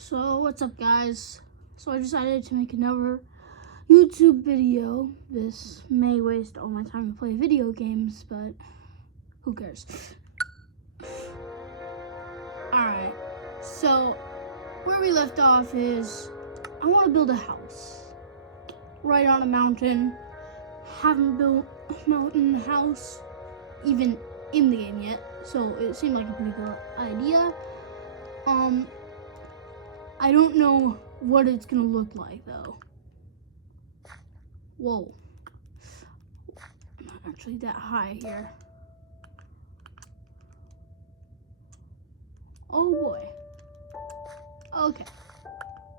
So what's up, guys? So I decided to make another YouTube video. This may waste all my time to play video games, but who cares? Alright, so where we left off is I want to build a house right on a mountain. Haven't built a mountain house even in the game yet, so it seemed like a pretty good idea. I don't know what it's gonna look like though. Whoa. I'm not actually that high here. Oh boy. Okay.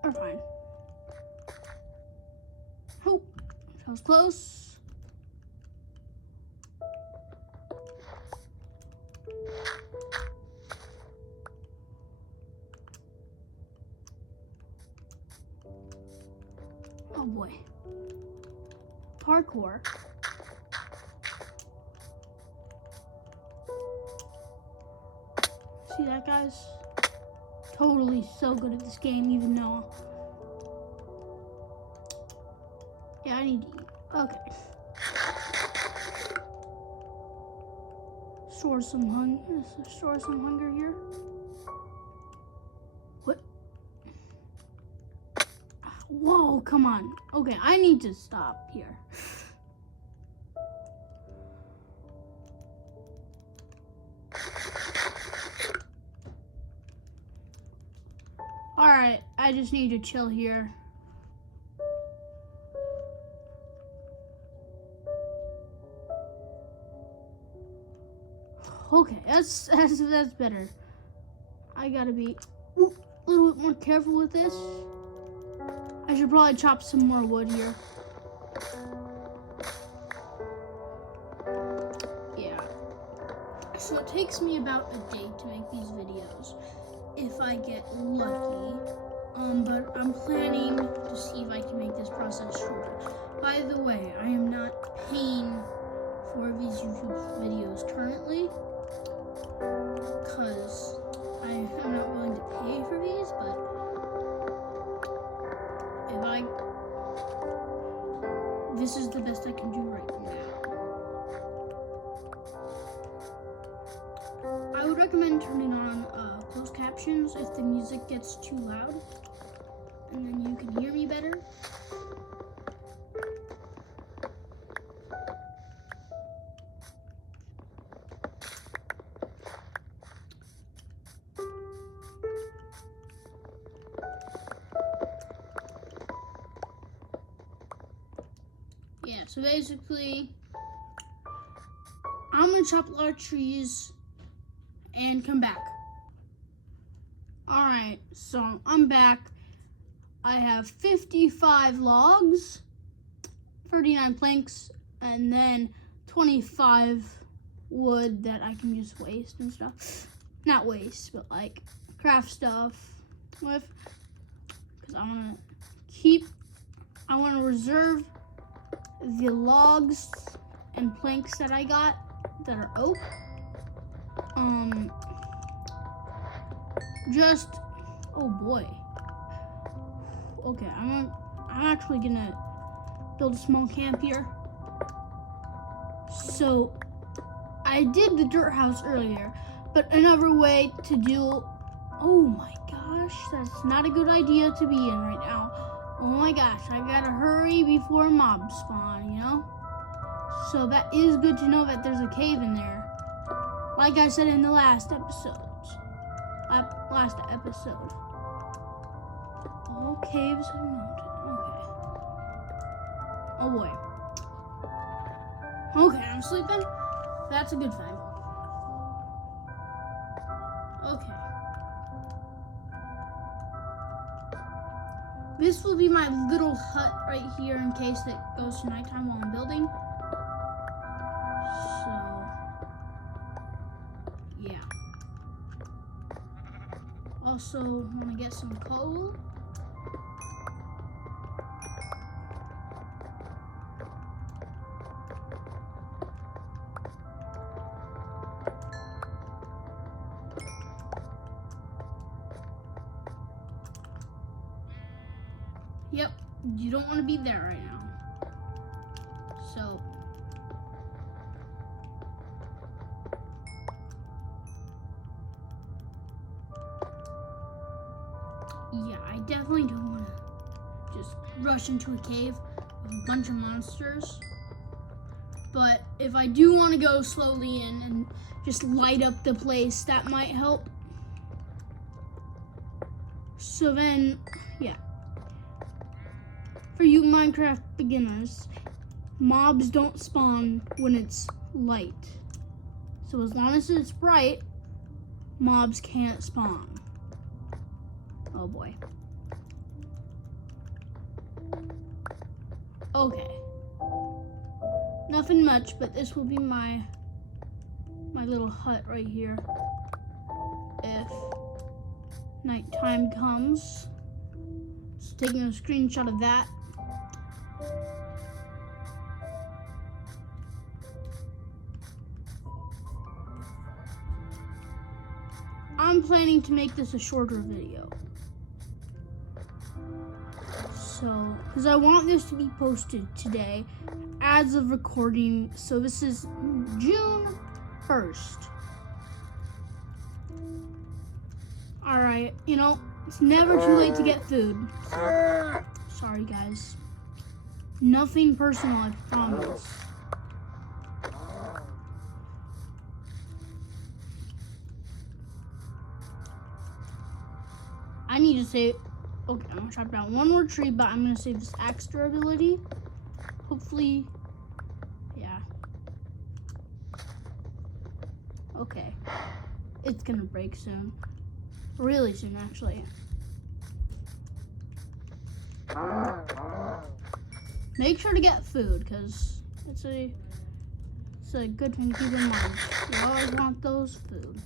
We're fine. Oh, that was close. Oh boy. Parkour. See that, guys? Totally so good at this game, even though... Yeah, I need to eat. Okay. Store some hunger here. What? Whoa, come on. Okay, I need to stop here. Alright, I just need to chill here. Okay, that's better. I gotta be a little bit more careful with this. I should probably chop some more wood here. Yeah. So it takes me about a day to make these videos, if I get lucky. But I'm planning to see if I can make this process shorter. By the way, I am not paying for these YouTube videos currently, because I am not willing to pay for these, but this is the best I can do right now. I would recommend turning on closed captions if the music gets too loud, and then you can hear me better. Yeah, so basically, I'm gonna chop a lot of trees and come back. Alright, so I'm back. I have 55 logs, 39 planks, and then 25 wood that I can just waste and stuff. Not waste, but like craft stuff with, because I want to reserve the logs and planks that I got that are oak. Oh boy. Okay, I'm actually gonna build a small camp here. So I did the dirt house earlier, but another way to do, oh my gosh, that's not a good idea to be in right now. Oh my gosh, I gotta hurry before mobs spawn, you know? So that is good to know that there's a cave in there. Like I said in the last episode. All caves are mountain. Okay. Oh boy. Okay, I'm sleeping. That's a good sign. Okay. This will be my little hut right here in case it goes to nighttime while I'm building. So, yeah. Also, I'm gonna get some coal. Yep, you don't want to be there right now. So, yeah, I definitely don't want to just rush into a cave with a bunch of monsters. But if I do want to go slowly in and just light up the place, that might help. So then, yeah. For you Minecraft beginners, mobs don't spawn when it's light. So as long as it's bright, mobs can't spawn. Oh boy. Okay. Nothing much, but this will be my little hut right here. If nighttime comes. Just taking a screenshot of that. I'm planning to make this a shorter video. So, because I want this to be posted today as of recording. So this is June 1st. Alright, you know, it's never too late to get food. Sorry guys. Nothing personal, I promise. I need to save. Okay, I'm gonna chop down one more tree, but I'm gonna save this axe durability. Hopefully, yeah. Okay, it's gonna break soon. Really soon, actually. Make sure to get food, because it's a good thing to keep in mind. You always want those foods.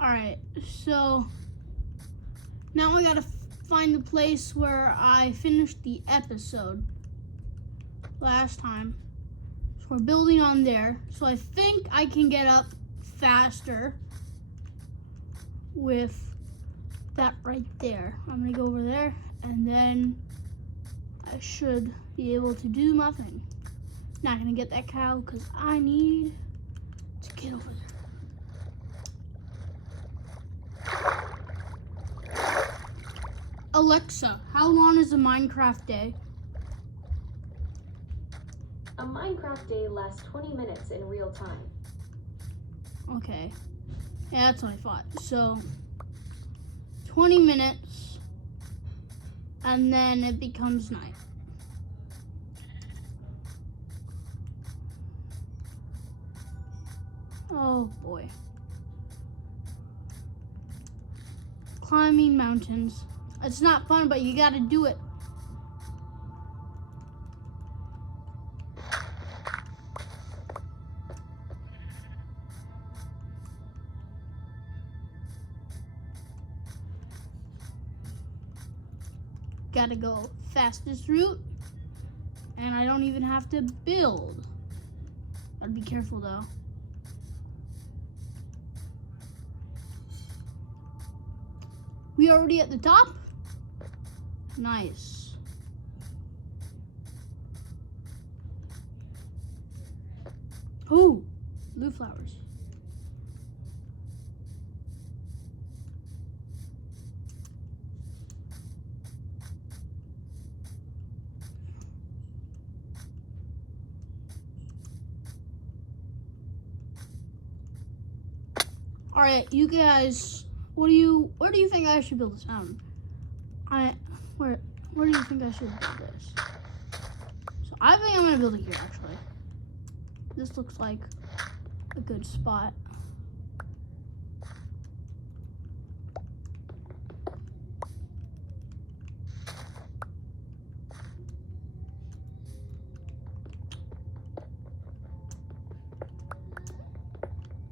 Alright, so now I gotta find the place where I finished the episode last time. So we're building on there. So I think I can get up faster with that right there. I'm gonna go over there and then I should be able to do my thing. Not gonna get that cow because I need to get over there. Alexa, how long is a Minecraft day? A Minecraft day lasts 20 minutes in real time. Okay. Yeah, that's what I thought. So, 20 minutes, and then it becomes night. Oh boy. Climbing mountains. It's not fun, but you gotta do it. Gotta go fastest route, and I don't even have to build. Gotta be careful though. We already at the top? Nice. Oh, blue flowers. All right, you guys, where do you think I should build this mountain? Where do you think I should build this? So I think I'm gonna build it here actually. This looks like a good spot.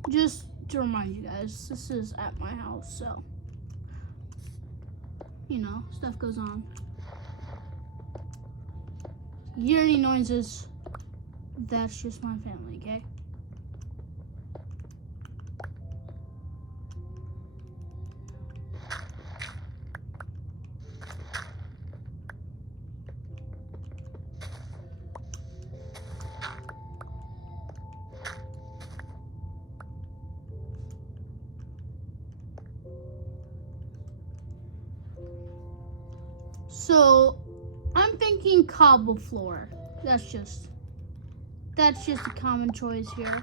Just to remind you guys, this is at my house, so you know, stuff goes on. You hear any noises? That's just my family, okay? So I'm thinking cobble floor. That's just a common choice here.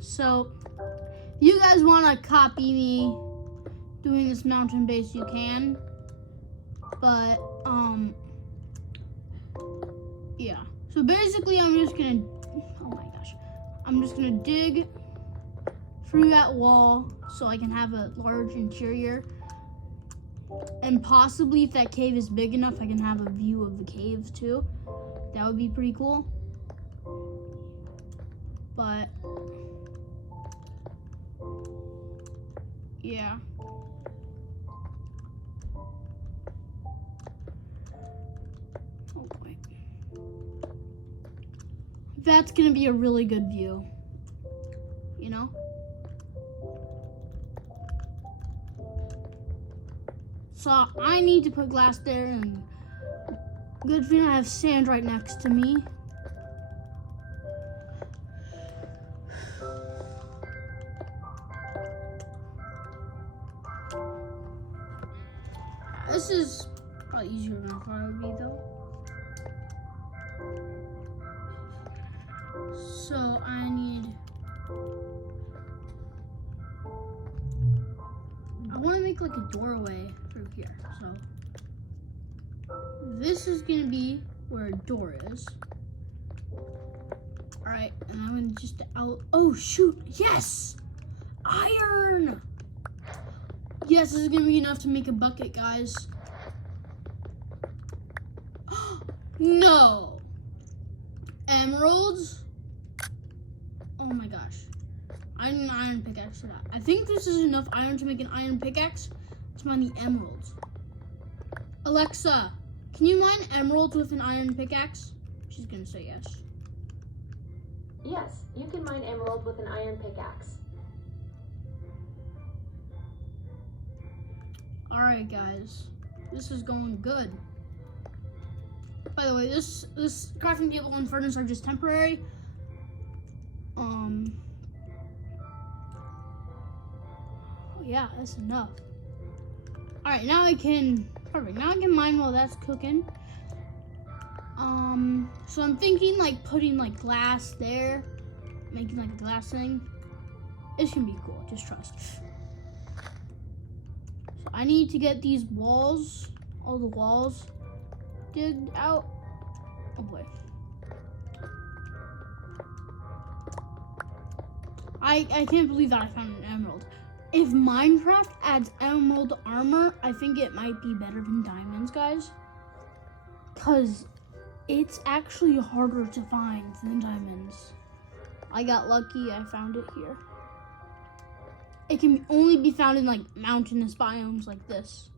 So if you guys want to copy me doing this mountain base, you can. But yeah. So basically I'm just gonna dig through that wall so I can have a large interior. And possibly if that cave is big enough, I can have a view of the cave too. That would be pretty cool. But yeah. Oh boy. That's gonna be a really good view. You know? So I need to put glass there, and good thing I have sand right next to me. This is probably easier than I thought it would be though. So I want to make like a doorway through here. So this is gonna be where a door is. All right, and I'm gonna just oh shoot, yes, iron. Yes, this is gonna be enough to make a bucket, guys. No, emeralds. Oh my gosh. I need an iron pickaxe for that. I think this is enough iron to make an iron pickaxe to mine the emeralds. Alexa, can you mine emeralds with an iron pickaxe? She's gonna say yes. Yes, you can mine emerald with an iron pickaxe. Alright guys, this is going good. By the way, this crafting table and furnace are just temporary. Oh yeah, that's enough. All right, now I can, perfect. Now I can mine while that's cooking. So I'm thinking like putting like glass there, making like a glass thing. It's gonna be cool, just trust. So I need to get these walls, all the walls digged out. Oh boy. I can't believe that I found an emerald. If Minecraft adds emerald armor, I think it might be better than diamonds, guys. Because it's actually harder to find than diamonds. I got lucky, I found it here. It can only be found in like mountainous biomes like this.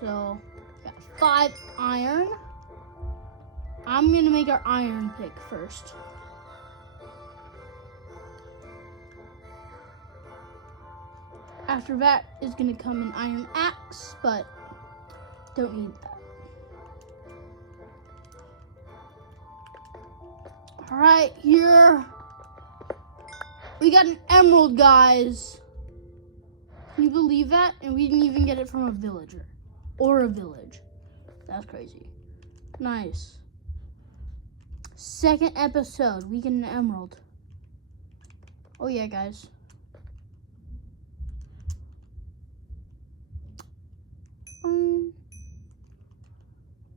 So, got 5 iron. I'm gonna make our iron pick first. After that is gonna come an iron axe, but don't need that. All right, here we got an emerald, guys. Can you believe that? And we didn't even get it from a villager or a village. That's crazy. Nice. Second episode, we get an emerald. Oh yeah, guys.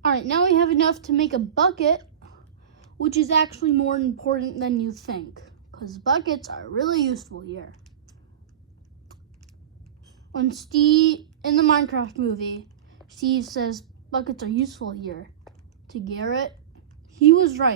All right, now we have enough to make a bucket, which is actually more important than you think, because buckets are really useful here. When Steve, in the Minecraft movie, Steve says buckets are useful here to Garrett, he was right.